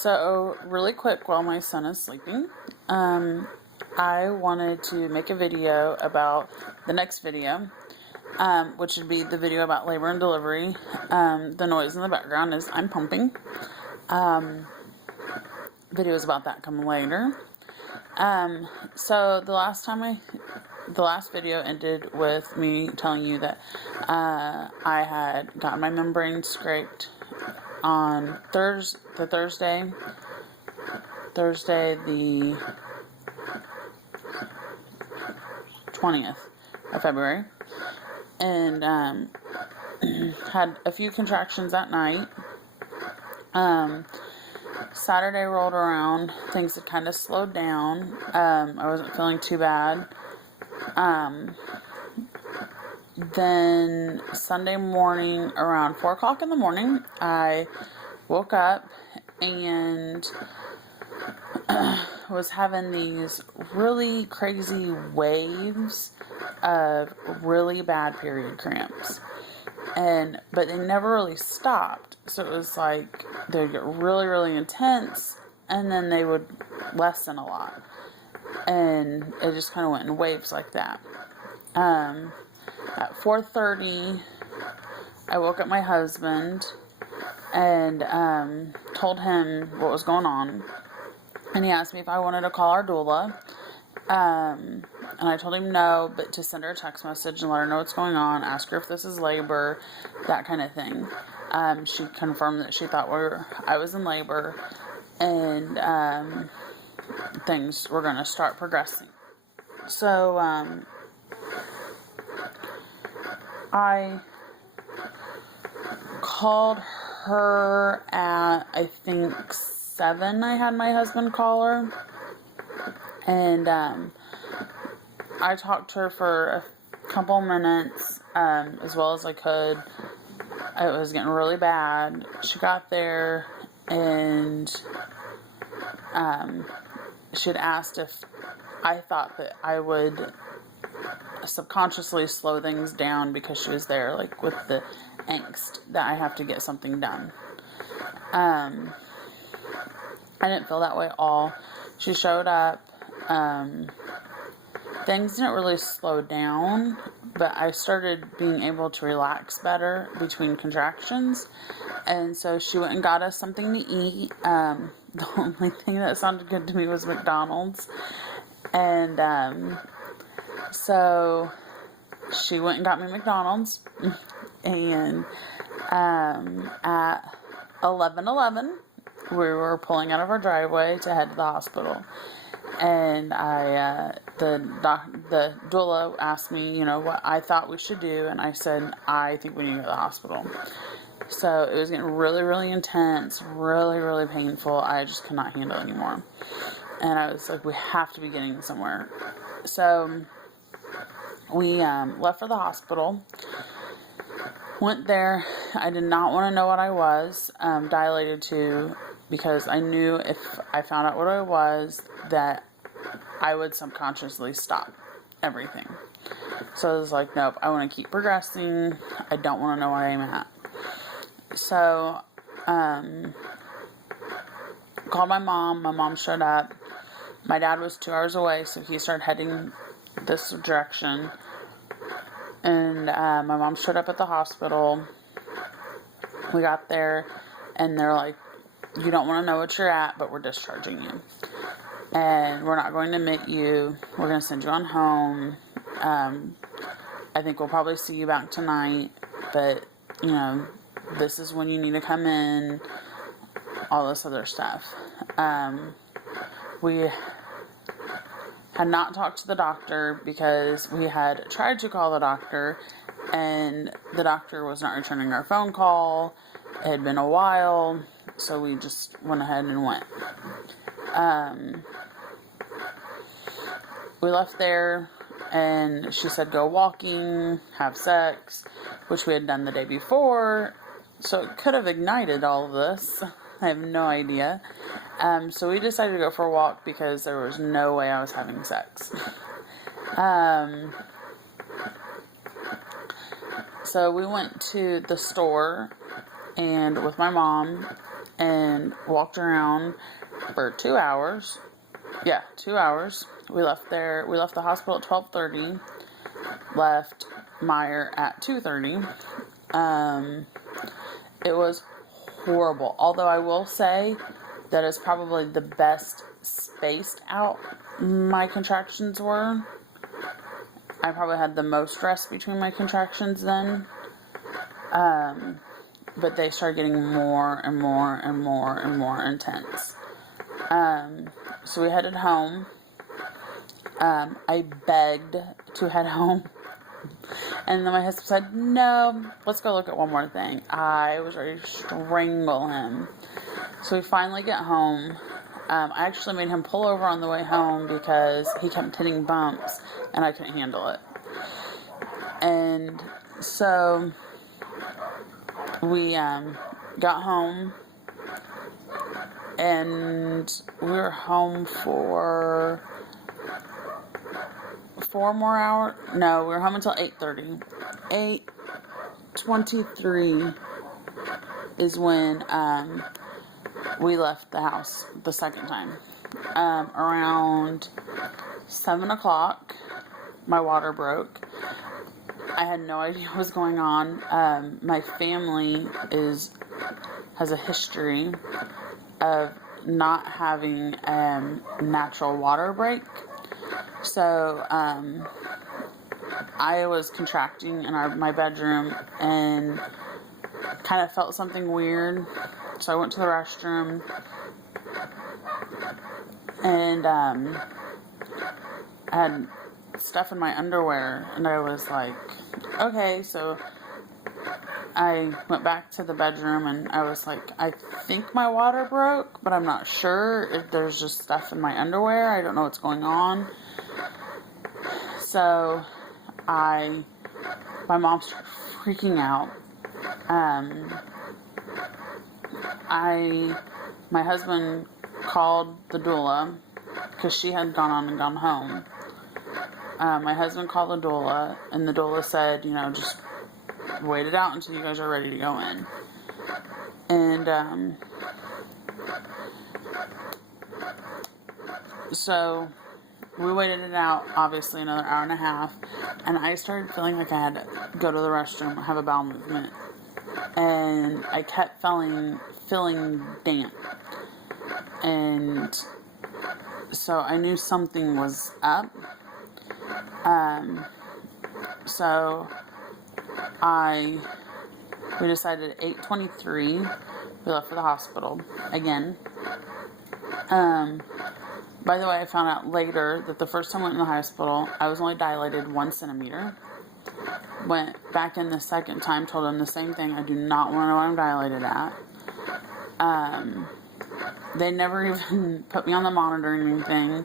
So, really quick while my son is sleeping, I wanted to make a video about the next video, which would be the video about labor and delivery. The noise in the background is I'm pumping. Videos about that come later. So the last video ended with me telling you that I had gotten my membrane scraped on Thursday the 20th of February, and had a few contractions that night. Saturday rolled around, things had kind of slowed down. I wasn't feeling too bad. Then Sunday morning, around 4 o'clock in the morning, I woke up and was having these really crazy waves of really bad period cramps. But they never really stopped. So it was like they would get really, really intense, and then they would lessen a lot. And it just kind of went in waves like that. At 4:30, I woke up my husband and told him what was going on. And he asked me if I wanted to call our doula. And I told him no, but to send her a text message and let her know what's going on, ask her if this is labor, that kind of thing. She confirmed that she thought I was in labor, and things were going to start progressing. So I called her at, I think, 7. I had my husband call her. And I talked to her for a couple minutes, as well as I could. It was getting really bad. She got there, and she had asked if I thought that I would subconsciously slow things down because she was there, like with the angst that I have to get something done. I didn't feel that way at all. She showed up. Things didn't really slow down, but I started being able to relax better between contractions, and so she went and got us something to eat. The only thing that sounded good to me was McDonald's, and so she went and got me McDonald's, and at 11:11 we were pulling out of our driveway to head to the hospital. And the doula asked me, what I thought we should do, and I said, I think we need to go to the hospital. So it was getting really, really intense, really, really painful. I just could not handle it anymore. And I was like, we have to be getting somewhere. So we left for the hospital. Went there. I did not want to know what I was dilated to, because I knew if I found out what I was, that I would subconsciously stop everything. So I was like, nope, I want to keep progressing. I don't want to know where I'm at. So, called my mom. My mom showed up. My dad was 2 hours away, so he started heading this direction. And my mom showed up at the hospital. We got there, and they're like, you don't want to know what you're at, but we're discharging you. And we're not going to admit you. We're going to send you on home. I think we'll probably see you back tonight, but, this is when you need to come in, all this other stuff. We had not talked to the doctor because we had tried to call the doctor, and the doctor was not returning our phone call. It had been a while, so we just went ahead and went. We left there, and she said go walking, have sex, which we had done the day before, so it could have ignited all of this. I have no idea. So we decided to go for a walk because there was no way I was having sex. So we went to the store and with my mom, and and walked around for 2 hours. Yeah, 2 hours. We left the hospital at 12:30. Left Meyer at 2:30. It was horrible. Although I will say that is probably the best spaced out my contractions were. I probably had the most rest between my contractions then. But they started getting more and more and more and more intense. So we headed home. I begged to head home. And then my husband said, no, let's go look at one more thing. I was ready to strangle him. So we finally get home. I actually made him pull over on the way home because he kept hitting bumps and I couldn't handle it. And so we got home, and we were home for 4 more hours. No, we were home until 8:30. 8:23 is when we left the house the second time. Around 7 o'clock, my water broke. I had no idea what was going on. My family has a history of not having natural water break. So I was contracting in my bedroom and kind of felt something weird. So I went to the restroom and I had stuff in my underwear, and I was like, okay. So I went back to the bedroom and I was like, I think my water broke, but I'm not sure if there's just stuff in my underwear. I don't know what's going on. So my mom started freaking out. My husband called the doula because she had gone on and gone home. My husband called the doula, and the doula said, just wait it out until you guys are ready to go in. And so we waited it out, obviously another hour and a half, and I started feeling like I had to go to the restroom, have a bowel movement, and I kept feeling damp, and so I knew something was up. So we decided at 8:23 we left for the hospital again. By the way, I found out later that the first time I went in the hospital, I was only dilated 1 centimeter. Went back in the second time, told them the same thing. I do not want to know what I'm dilated at. They never even put me on the monitor or anything.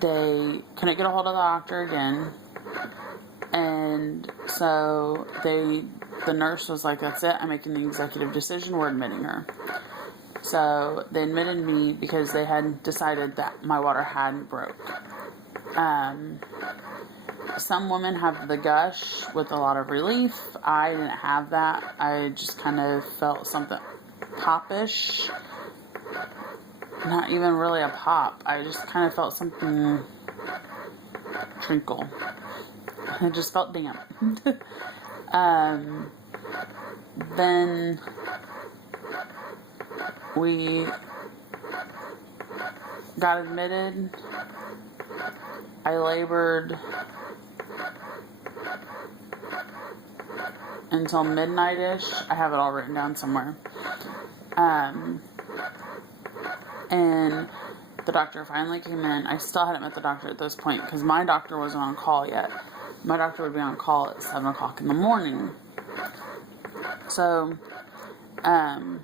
They couldn't get a hold of the doctor again. And so the nurse was like, that's it, I'm making the executive decision, we're admitting her. So they admitted me because they had decided that my water hadn't broke. Some women have the gush with a lot of relief. I didn't have that. I just kind of felt something popish. Not even really a pop. I just kind of felt something trinkle. I just felt damp. Then we got admitted. I labored until midnight-ish. I have it all written down somewhere. And the doctor finally came in. I still hadn't met the doctor at this point because my doctor wasn't on call yet. My doctor would be on call at 7 o'clock in the morning. So, the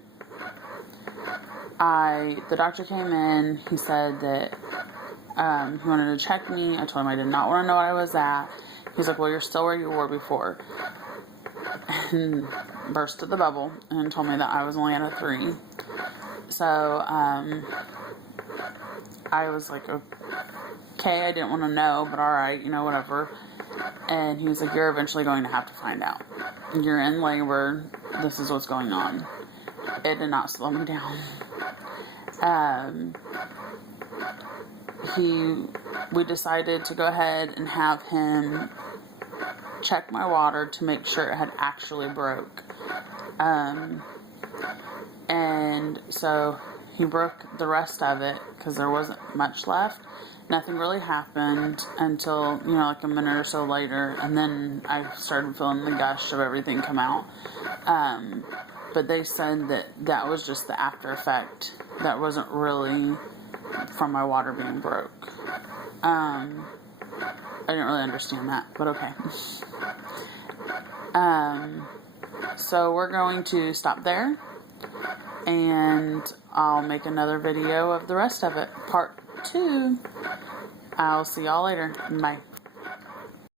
doctor came in. He said that he wanted to check me. I told him I did not want to know what I was at. He's like, well, you're still where you were before. And bursted the bubble and told me that I was only at a 3. So, I was like, okay, I didn't want to know, but alright, whatever. And he was like, you're eventually going to have to find out. You're in labor. This is what's going on. it did not slow me down. We decided to go ahead and have him check my water to make sure it had actually broke. And so he broke the rest of it because there wasn't much left. Nothing really happened until, like a minute or so later, and then I started feeling the gush of everything come out. But they said that was just the after effect. That wasn't really from my water being broke. I didn't really understand that, but okay. So we're going to stop there, and I'll make another video of the rest of it. Part 2. I'll see y'all later. Bye.